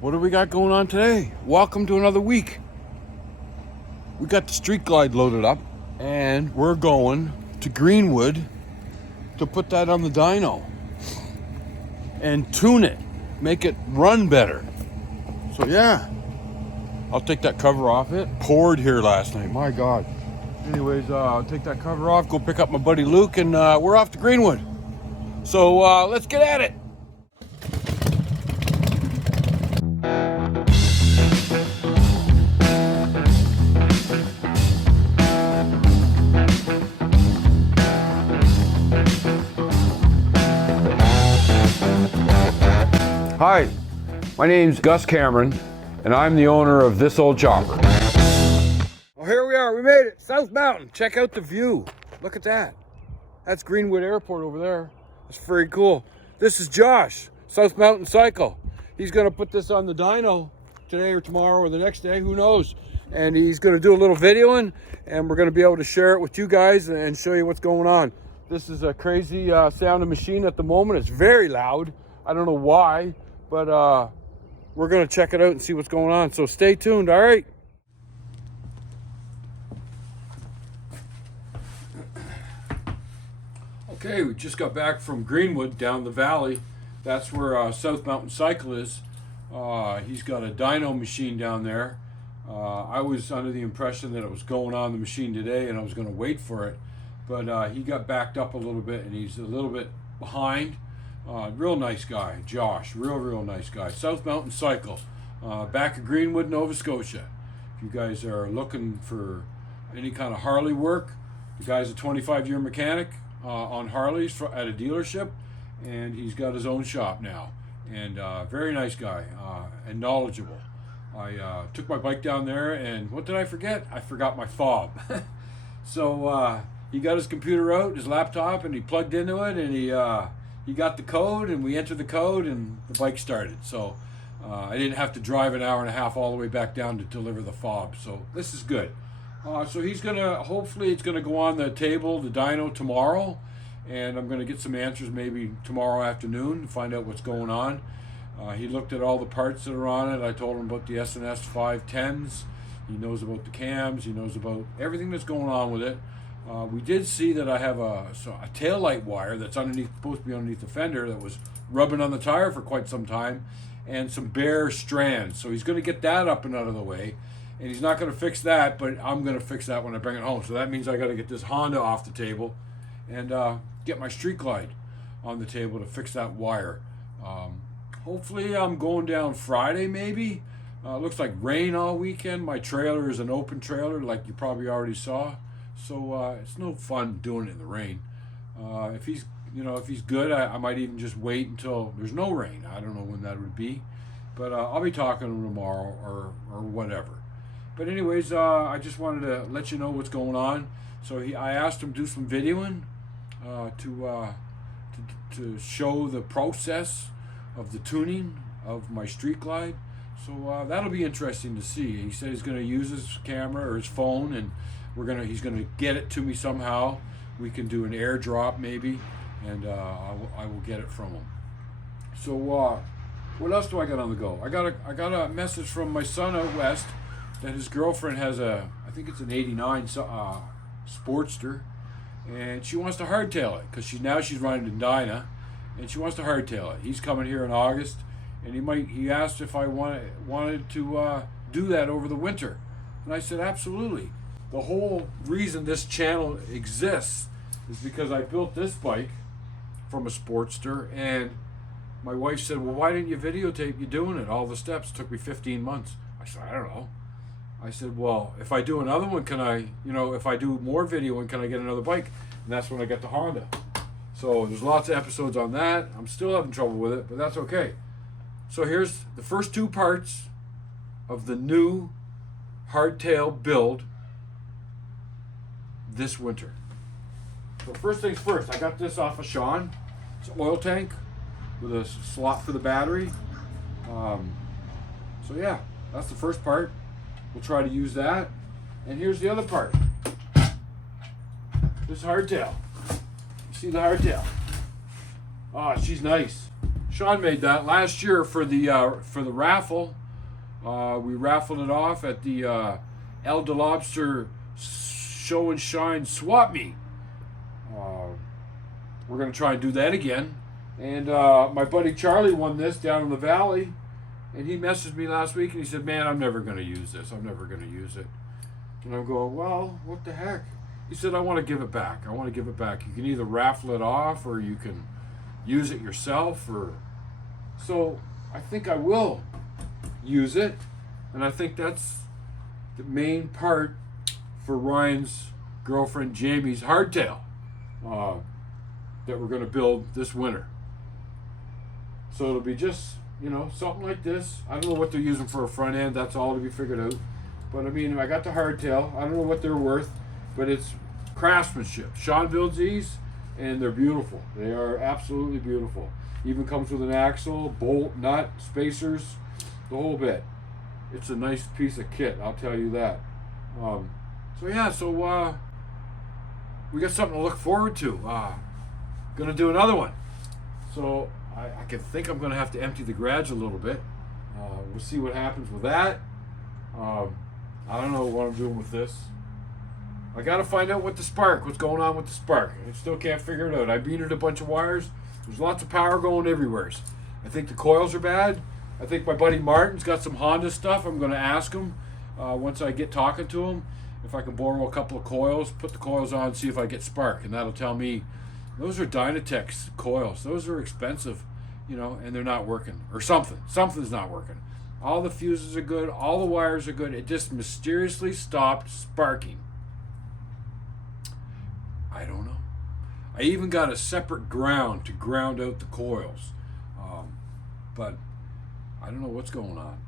What do we got going on today? Welcome to another week. We got the Street Glide loaded up and we're going to Greenwood to put that on the dyno and tune it, make it run better. So yeah, I'll take that cover off. It poured here last night, my God. Anyways, I'll take that cover off, go pick up my buddy Luke, and we're off to Greenwood. So let's get at it. Hi, my name's Gus Cameron, and I'm the owner of This Old Chopper. Well, here we are. We made it. South Mountain. Check out the view. Look at that. That's Greenwood Airport over there. That's very cool. This is Josh, South Mountain Cycle. He's going to put this on the dyno today or tomorrow or the next day. Who knows? And he's going to do a little videoing, and we're going to be able to share it with you guys and show you what's going on. This is a crazy sounding machine at the moment. It's very loud. I don't know why. But we're going to check it out and see what's going on. So stay tuned, all right? Okay, we just got back from Greenwood down the valley. That's where South Mountain Cycle is. He's got a dyno machine down there. I was under the impression that it was going on the machine today and I was going to wait for it. But he got backed up a little bit and he's a little bit behind. Real nice guy, Josh. Real nice guy. South Mountain Cycle, back at Greenwood, Nova Scotia. If you guys are looking for any kind of Harley work, the guy's a 25-year mechanic on Harleys at a dealership, and he's got his own shop now. And very nice guy and knowledgeable. I took my bike down there, and what did I forget? I forgot my fob. So he got his computer out, his laptop, and he plugged into it, and he got the code, and we entered the code, and the bike started. So I didn't have to drive an hour and a half all the way back down to deliver the fob. So this is good. So he's gonna, hopefully it's gonna go on the table, the dyno, tomorrow, and I'm gonna get some answers maybe tomorrow afternoon to find out what's going on. He looked at all the parts that are on it. I told him about the S&S 510s. He knows about the cams. He knows about everything that's going on with it. We did see that I have a taillight wire that's supposed to be underneath the fender that was rubbing on the tire for quite some time, and some bare strands. So he's going to get that up and out of the way, and he's not going to fix that, but I'm going to fix that when I bring it home. So that means I got to get this Honda off the table and get my Street Glide on the table to fix that wire. Hopefully I'm going down Friday maybe. Looks like rain all weekend. My trailer is an open trailer like you probably already saw. So it's no fun doing it in the rain. If he's good, I might even just wait until there's no rain. I don't know when that would be, but I'll be talking to him tomorrow or whatever. But anyways, I just wanted to let you know what's going on. So I asked him to do some videoing to show the process of the tuning of my Street Glide. So that'll be interesting to see. He said he's going to use his camera or his phone, and he's gonna get it to me somehow. We can do an airdrop maybe, and I will get it from him. So what else do I got on the go? I got a message from my son out west that his girlfriend has I think it's an '89 Sportster, and she wants to hardtail it because she's running in Dyna, and she wants to hardtail it. He's coming here in August, and he asked if I wanted to do that over the winter, and I said absolutely. The whole reason this channel exists is because I built this bike from a Sportster, and my wife said, well, why didn't you videotape you doing it? All the steps. It took me 15 months. I said, I don't know. I said, well, if I do another one, if I do more videoing, can I get another bike? And that's when I got the Honda. So there's lots of episodes on that. I'm still having trouble with it, but that's okay. So here's the first two parts of the new hardtail build this winter. So first things first, I got this off of Sean. It's an oil tank with a slot for the battery. So yeah, that's the first part. We'll try to use that. And here's the other part. This hardtail. You see the hardtail? Oh, she's nice. Sean made that last year for the raffle. We raffled it off at the El de Lobster Show and Shine Swap Meet. We're going to try and do that again. And my buddy Charlie won this down in the valley. And he messaged me last week and he said, man, I'm never going to use this. I'm never going to use it. And I'm going, well, what the heck? He said, I want to give it back. I want to give it back. You can either raffle it off or you can use it yourself. So I think I will use it. And I think that's the main part for Ryan's girlfriend Jamie's hardtail that we're going to build this winter. So it'll be just, you know, something like this. I don't know what they're using for a front end. That's all to be figured out. But I mean, I got the hardtail. I don't know what they're worth, but it's craftsmanship. Sean builds these, and they're beautiful. They are absolutely beautiful. Even comes with an axle, bolt, nut, spacers, the whole bit. It's a nice piece of kit, I'll tell you that. So yeah, we got something to look forward to. Gonna do another one. So I can think I'm gonna have to empty the garage a little bit. We'll see what happens with that. I don't know what I'm doing with this. I gotta find out what's going on with the spark. I still can't figure it out. I beanered a bunch of wires. There's lots of power going everywhere. I think the coils are bad. I think my buddy Martin's got some Honda stuff. I'm gonna ask him once I get talking to him if I can borrow a couple of coils, put the coils on, see if I get spark, and that'll tell me those are Dinoch coils. Those are expensive, you know, and they're not working, or something. Something's not working. All the fuses are good, all the wires are good. It just mysteriously stopped sparking. I don't know. I even got a separate ground to ground out the coils, but I don't know what's going on.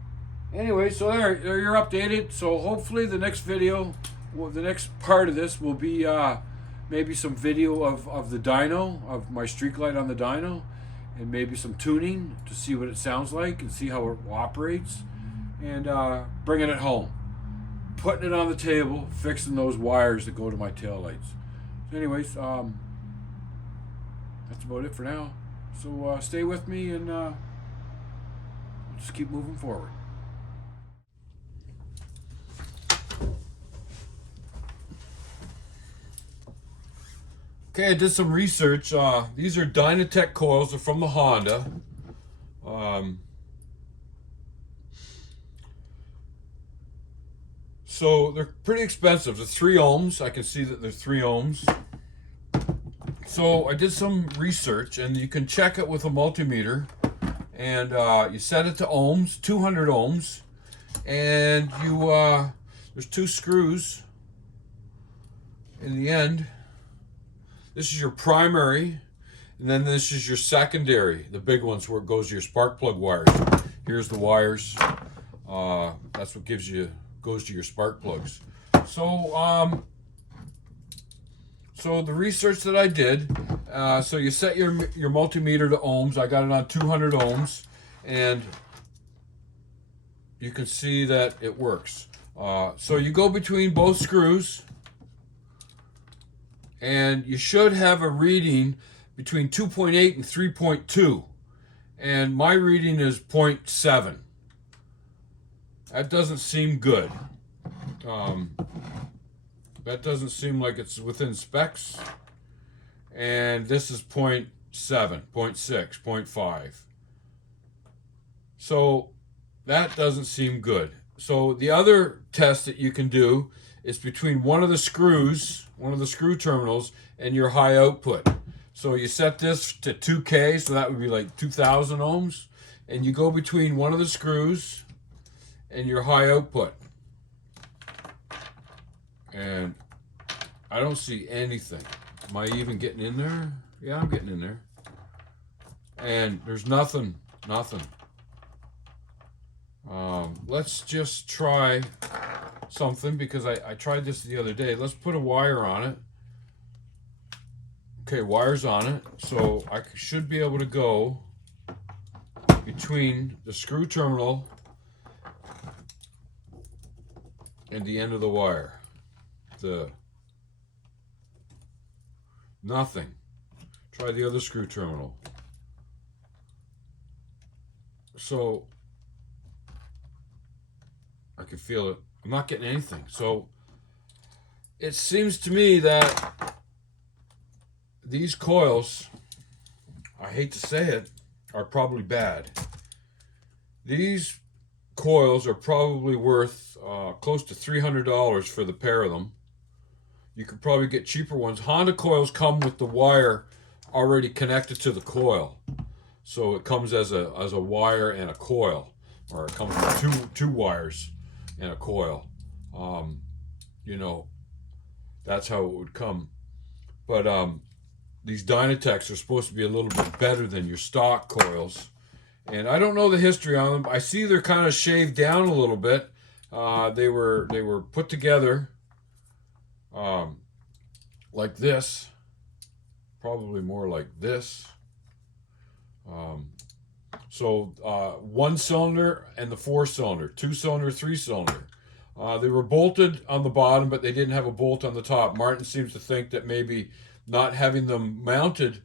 Anyway, so there you're updated. So hopefully the next video, the next part of this will be maybe some video of the dyno, of my streak light on the dyno, and maybe some tuning to see what it sounds like and see how it operates, and bringing it home, putting it on the table, fixing those wires that go to my taillights. So anyways, that's about it for now. So stay with me, and we'll just keep moving forward. Okay, I did some research. These are Dinoch coils. They're from the Honda. So they're pretty expensive. They're 3 ohms. I can see that they're 3 ohms. So I did some research, and you can check it with a multimeter. And you set it to ohms, 200 ohms. And there's 2 screws in the end. This is your primary, and then this is your secondary, the big ones where it goes to your spark plug wires. Here's the wires. That's what goes to your spark plugs. So so the research that I did, so you set your multimeter to ohms. I got it on 200 ohms, and you can see that it works. So you go between both screws, and you should have a reading between 2.8 and 3.2, and my reading is 0.7. That doesn't seem good. That doesn't seem like it's within specs. And this is 0.7, 0.6, 0.5. So that doesn't seem good. So the other test that you can do is between one of the screw terminals, and your high output. So you set this to 2K, so that would be like 2,000 ohms, and you go between one of the screws and your high output. And I don't see anything. Am I even getting in there? Yeah, I'm getting in there. And there's nothing. Let's just try something, because I tried this the other day. Let's put a wire on it. Okay, wire's on it. So I should be able to go between the screw terminal and the end of the wire. Nothing. Try the other screw terminal. So I can feel it. I'm not getting anything. So it seems to me that these coils, I hate to say it, are probably bad. These coils are probably worth close to $300 for the pair of them. You could probably get cheaper ones. Honda coils come with the wire already connected to the coil. So it comes as a wire and a coil, or it comes with two wires and a coil. You know, that's how it would come. But these Dynatechs are supposed to be a little bit better than your stock coils. And I don't know the history on them. I see they're kind of shaved down a little bit. They were put together like this, probably more like this. So 1 cylinder and the 4 cylinder, 2 cylinder, 3 cylinder. They were bolted on the bottom, but they didn't have a bolt on the top. Martin seems to think that maybe not having them mounted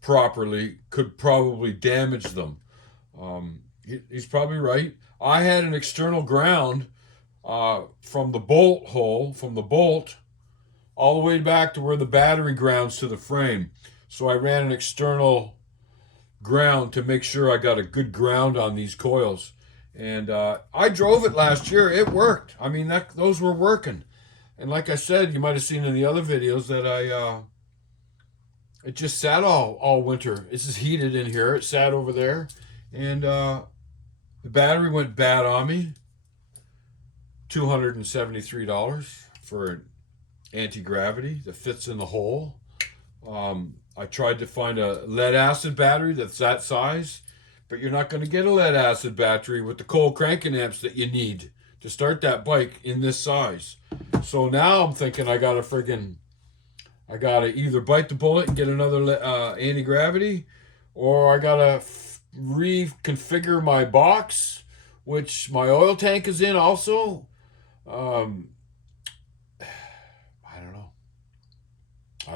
properly could probably damage them. He's probably right. I had an external ground from the bolt hole, from the bolt, all the way back to where the battery grounds to the frame. So I ran an external ground to make sure I got a good ground on these coils. And I drove it last year. It worked. I mean, those were working. And like I said, you might have seen in the other videos that it just sat all winter. It's just heated in here. It sat over there. And the battery went bad on me. $273 for an anti-gravity that fits in the hole. I tried to find a lead acid battery that's that size, but you're not going to get a lead acid battery with the cold cranking amps that you need to start that bike in this size. So now I'm thinking I gotta either bite the bullet and get another anti-gravity, or I gotta reconfigure my box, which my oil tank is in also. I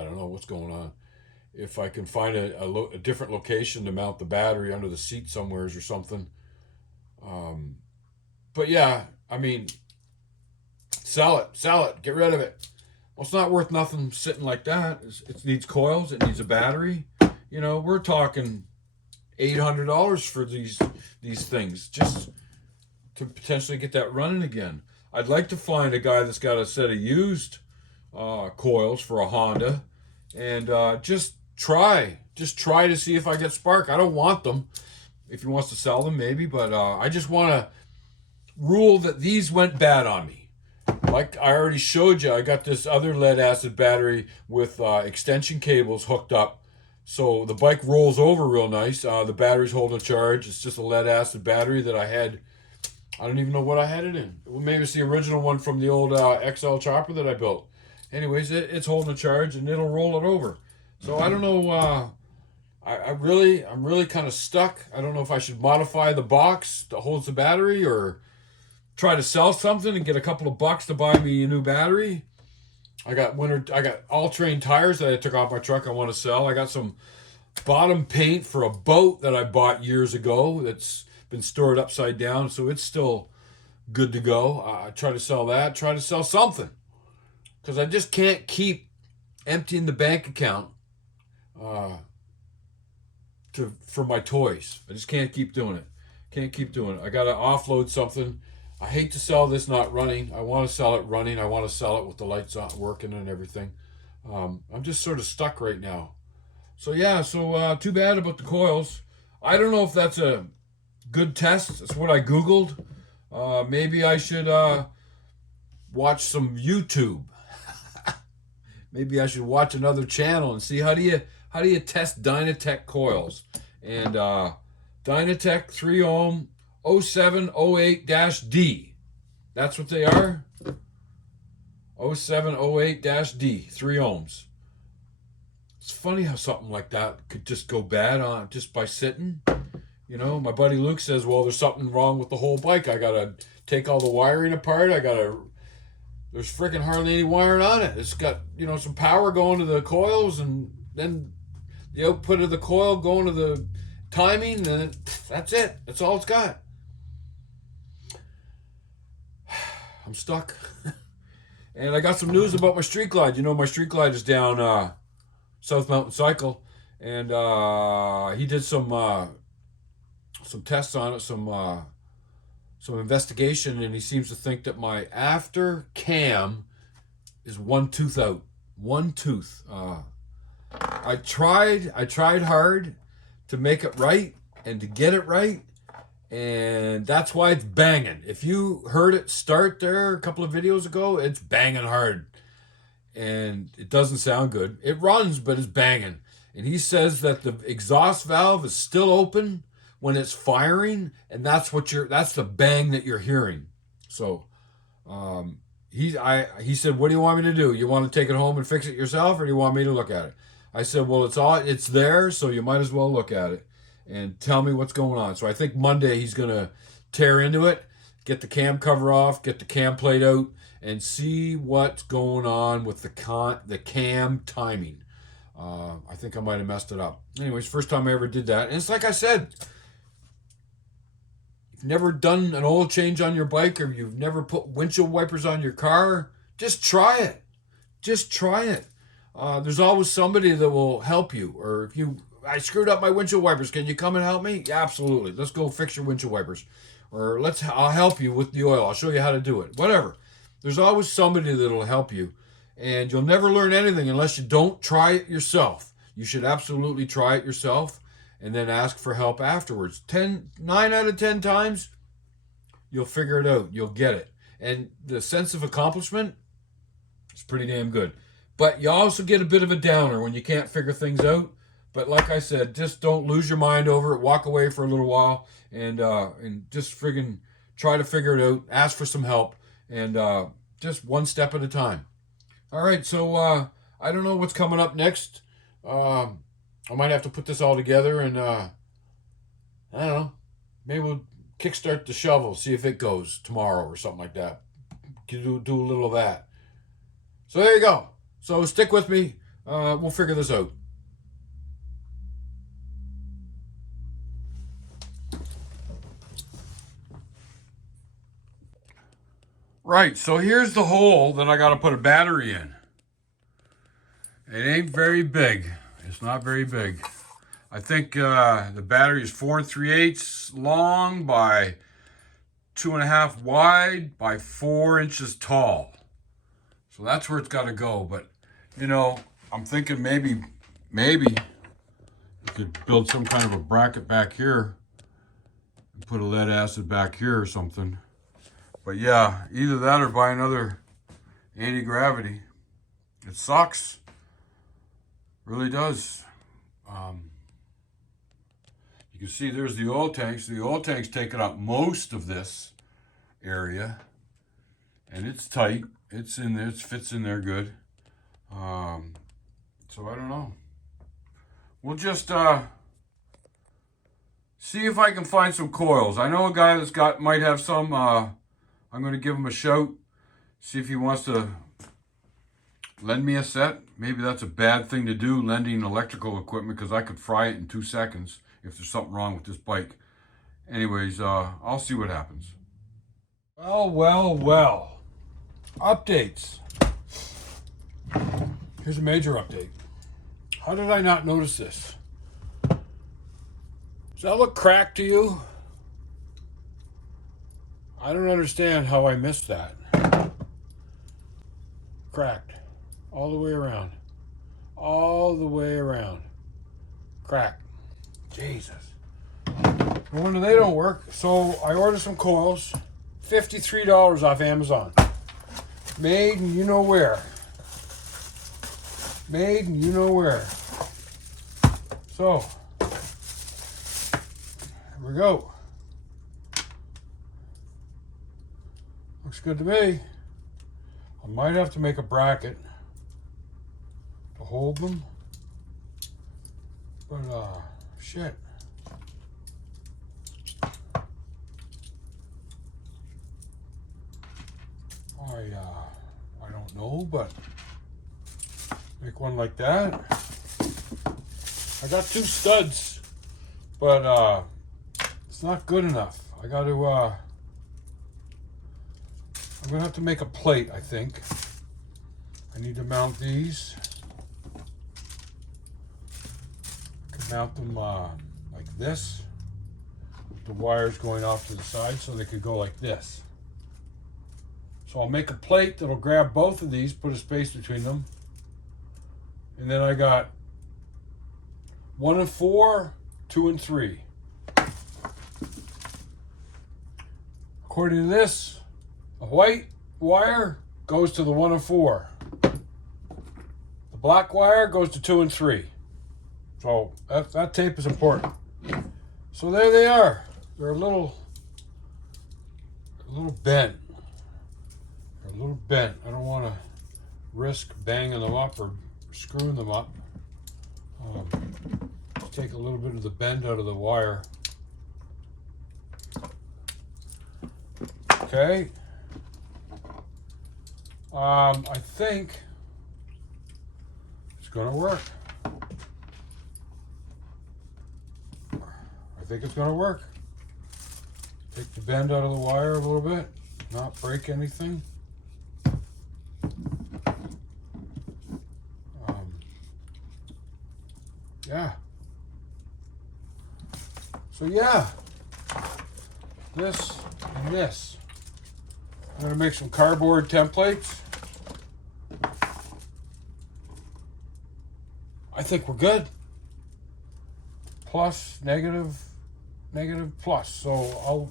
don't know what's going on. If I can find a different location to mount the battery under the seat somewheres or something. But yeah, I mean, sell it, get rid of it. Well, it's not worth nothing sitting like that. It needs coils, it needs a battery. You know, we're talking $800 for these things just to potentially get that running again. I'd like to find a guy that's got a set of used coils for a Honda and just try to see if I get spark. I don't want them. If he wants to sell them, maybe, but I just want to rule that these went bad on me. Like I already showed you, I got this other lead acid battery with extension cables hooked up, so the bike rolls over real nice. The battery's holding charge. It's just a lead acid battery that I had. I don't even know what I had it in. Maybe it's the original one from the old XL chopper that I built. Anyways, it's holding a charge and it'll roll it over. So I don't know. I'm really kind of stuck. I don't know if I should modify the box that holds the battery or try to sell something and get a couple of bucks to buy me a new battery. I got all-terrain tires that I took off my truck I want to sell. I got some bottom paint for a boat that I bought years ago that's been stored upside down, so it's still good to go. I try to sell that, try to sell something. Because I just can't keep emptying the bank account for my toys. I just can't keep doing it. I got to offload something. I hate to sell this not running. I want to sell it running. I want to sell it with the lights on, working and everything. I'm just sort of stuck right now. So yeah, too bad about the coils. I don't know if that's a good test. That's what I Googled. Maybe I should watch some YouTube. Maybe I should watch another channel and see how do you test Dynatech coils. And Dynatech 3 ohm 0708-D. That's what they are. 0708-D, 3 ohms. It's funny how something like that could just go bad on just by sitting. You know, my buddy Luke says, well, there's something wrong with the whole bike. I gotta take all the wiring apart. There's freaking hardly any wiring on it. It's got, some power going to the coils, and then the output of the coil going to the timing, and that's it. That's all it's got. I'm stuck. And I got some news about my Street Glide. You know, my Street Glide is down South Mountain Cycle, and he did some tests on it, some investigation, and he seems to think that my after cam is one tooth out. One tooth. I tried hard to make it right and to get it right, and that's why it's banging. If you heard it start there a couple of videos ago, it's banging hard. And it doesn't sound good. It runs, but it's banging. And he says that the exhaust valve is still open when it's firing, and that's the bang that you're hearing. So he said, "What do you want me to do? You want to take it home and fix it yourself, or do you want me to look at it?" I said, "Well, it's there, so you might as well look at it and tell me what's going on." So I think Monday he's gonna tear into it, get the cam cover off, get the cam plate out, and see what's going on with the cam timing. I think I might have messed it up. Anyways, first time I ever did that. And it's like I said, you've never done an oil change on your bike, or you've never put windshield wipers on your car, just try it. Just try it. There's always somebody that will help you. Or if I screwed up my windshield wipers, can you come and help me? Yeah, absolutely. Let's go fix your windshield wipers. Or I'll help you with the oil. I'll show you how to do it. Whatever. There's always somebody that'll help you. And you'll never learn anything unless you don't try it yourself. You should absolutely try it yourself and then ask for help afterwards. 9 out of 10 times, you'll figure it out. You'll get it. And the sense of accomplishment is pretty damn good. But you also get a bit of a downer when you can't figure things out. But like I said, just don't lose your mind over it. Walk away for a little while and just friggin' try to figure it out. Ask for some help. And just one step at a time. All right, so I don't know what's coming up next. I might have to put this all together and, I don't know, maybe we'll kickstart the shovel, see if it goes tomorrow or something like that. Do a little of that. So there you go. So stick with me. We'll figure this out. Right, so here's the hole that I got to put a battery in. It ain't very big. It's not very big. I think the battery is 4 3/8 long by 2.5 wide by 4 inches tall. So that's where it's got to go. But, you know, I'm thinking maybe we could build some kind of a bracket back here and put a lead acid back here or something. But yeah, either that or buy another anti-gravity. It sucks. Really does. You can see there's the oil tanks. The oil tank's taking up most of this area. And it's tight. It's in there. It fits in there good. So I don't know. We'll just see if I can find some coils. I know a guy might have some. I'm going to give him a shout, see if he wants to lend me a set. Maybe that's a bad thing to do, lending electrical equipment, because I could fry it in 2 seconds if there's something wrong with this bike. Anyways, I'll see what happens. Well. Updates. Here's a major update. How did I not notice this? Does that look cracked to you? I don't understand how I missed that. Cracked. All the way around. All the way around. Cracked. Jesus. No wonder they don't work. So I ordered some coils. $53 off Amazon. Made in you know where. Made in you know where. So, here we go. Looks good to me. I might have to make a bracket to hold them. But, shit. I don't know, but make one like that. I got 2 studs but it's not good enough. I got to, I'm gonna have to make a plate, I think. I need to mount these. I can mount them like this, with the wires going off to the side so they could go like this. So I'll make a plate that'll grab both of these, put a space between them. And then I got 1 and 4, 2 and 3. According to this, the white wire goes to the 1 and 4. The black wire goes to 2 and 3. So that tape is important. So there they are. They're a little bent. They're a little bent. I don't want to risk banging them up or screwing them up. Take a little bit of the bend out of the wire. Okay. I think it's going to work. I think it's going to work. Take the bend out of the wire a little bit, not break anything. Yeah. So yeah, this and this. I'm going to make some cardboard templates. I think we're good. Plus, negative, negative, plus. So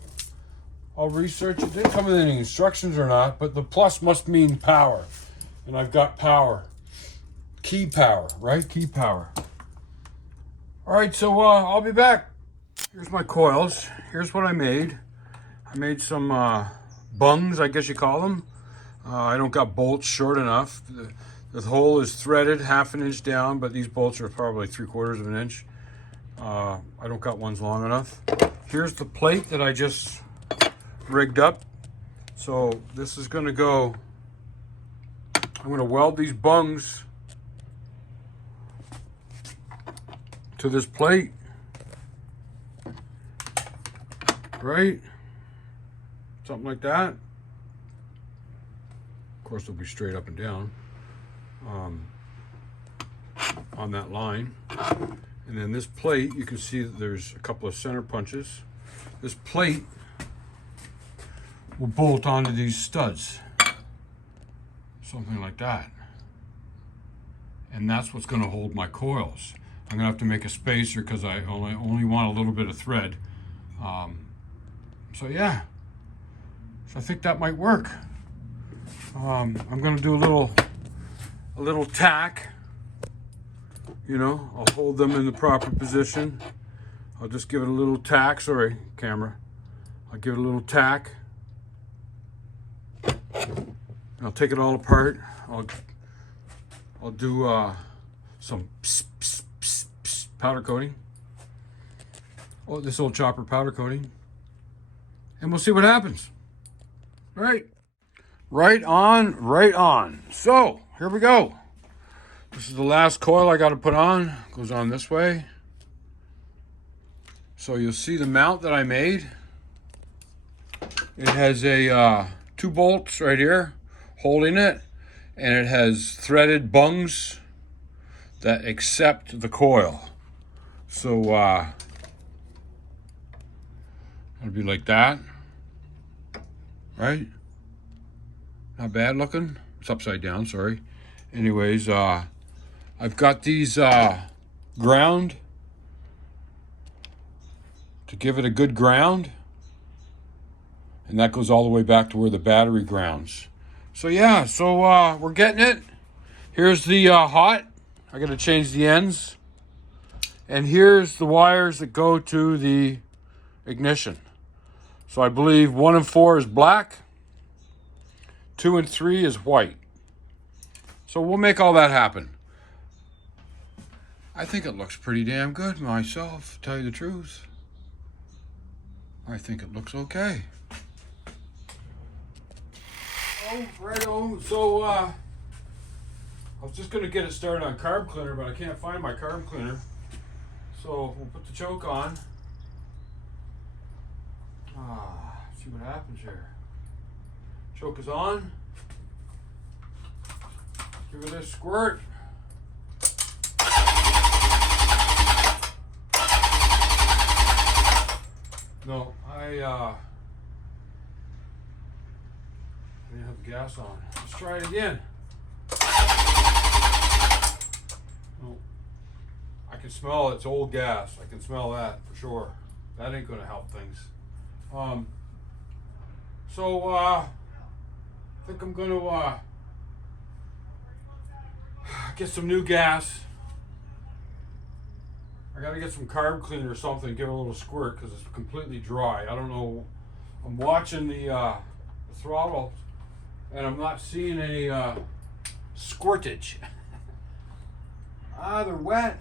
I'll research it. Didn't come with any instructions or not, but the plus must mean power. And I've got power. Key power, right? Key power. All right, so I'll be back. Here's my coils. Here's what I made. I made some bungs, I guess you call them. I don't got bolts short enough. The hole is threaded 1/2 inch down, but these bolts are probably 3/4 of an inch. I don't got ones long enough. Here's the plate that I just rigged up. So this is gonna go, I'm gonna weld these bungs to this plate, right? Something like that. Of course, they'll be straight up and down on that line. And then this plate, you can see that there's a couple of center punches. This plate will bolt onto these studs. Something like that. And that's what's gonna hold my coils. I'm gonna have to make a spacer because I only want a little bit of thread. So yeah, so I think that might work. I'm gonna do a little tack. You know, I'll hold them in the proper position. I'll just give it a little tack. Sorry, camera. I'll give it a little tack. I'll take it all apart. I'll do some powder coating. Oh, this old chopper powder coating. And we'll see what happens. All right. Right on, right on. So, here we go. This is the last coil I got to put on. Goes on this way. So you'll see the mount that I made. It has a 2 bolts right here holding it, and it has threaded bungs that accept the coil. So it'll be like that, right? Not bad looking. It's upside down, sorry. Anyways, I've got these ground to give it a good ground, and that goes all the way back to where the battery grounds. So yeah, so we're getting it. Here's the hot. I gotta change the ends. And here's the wires that go to the ignition. So I believe 1 and 4 is black, 2 and 3 is white. So we'll make all that happen. I think it looks pretty damn good myself, to tell you the truth. I think it looks okay. Oh, right on. So I was just gonna get it started on carb cleaner, but I can't find my carb cleaner. So we'll put the choke on. See what happens here. Choke is on. Give it a squirt. No, I didn't have the gas on. Let's try it again. No, I can smell it's old gas. I can smell that for sure. That ain't gonna help things. I think I'm gonna get some new gas. I gotta get some carb cleaner or something, give it a little squirt because it's completely dry. I don't know. I'm watching the throttle and I'm not seeing any squirtage. They're wet.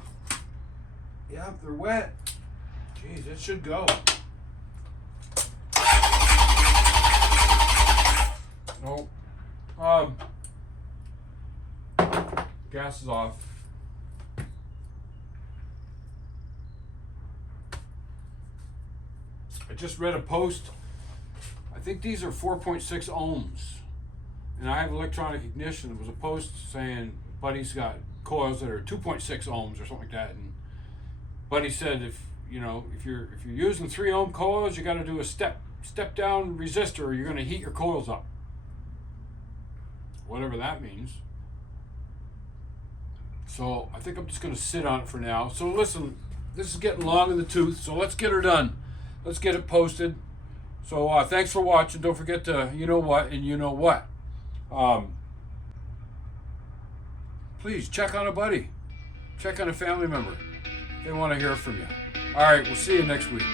Yep, they're wet. Jeez, it should go. Nope. Gas is off. I just read a post. I think these are 4.6 ohms. And I have electronic ignition. There was a post saying Buddy's got coils that are 2.6 ohms or something like that. And Buddy said if you're using 3 ohm coils, you got to do a step down resistor or you're going to heat your coils up. Whatever that means. So I think I'm just going to sit on it for now. So listen, this is getting long in the tooth, so let's get her done. Let's get it posted. So thanks for watching. Don't forget to you know what and you know what. Please check on a buddy. Check on a family member. They want to hear from you. All right, we'll see you next week.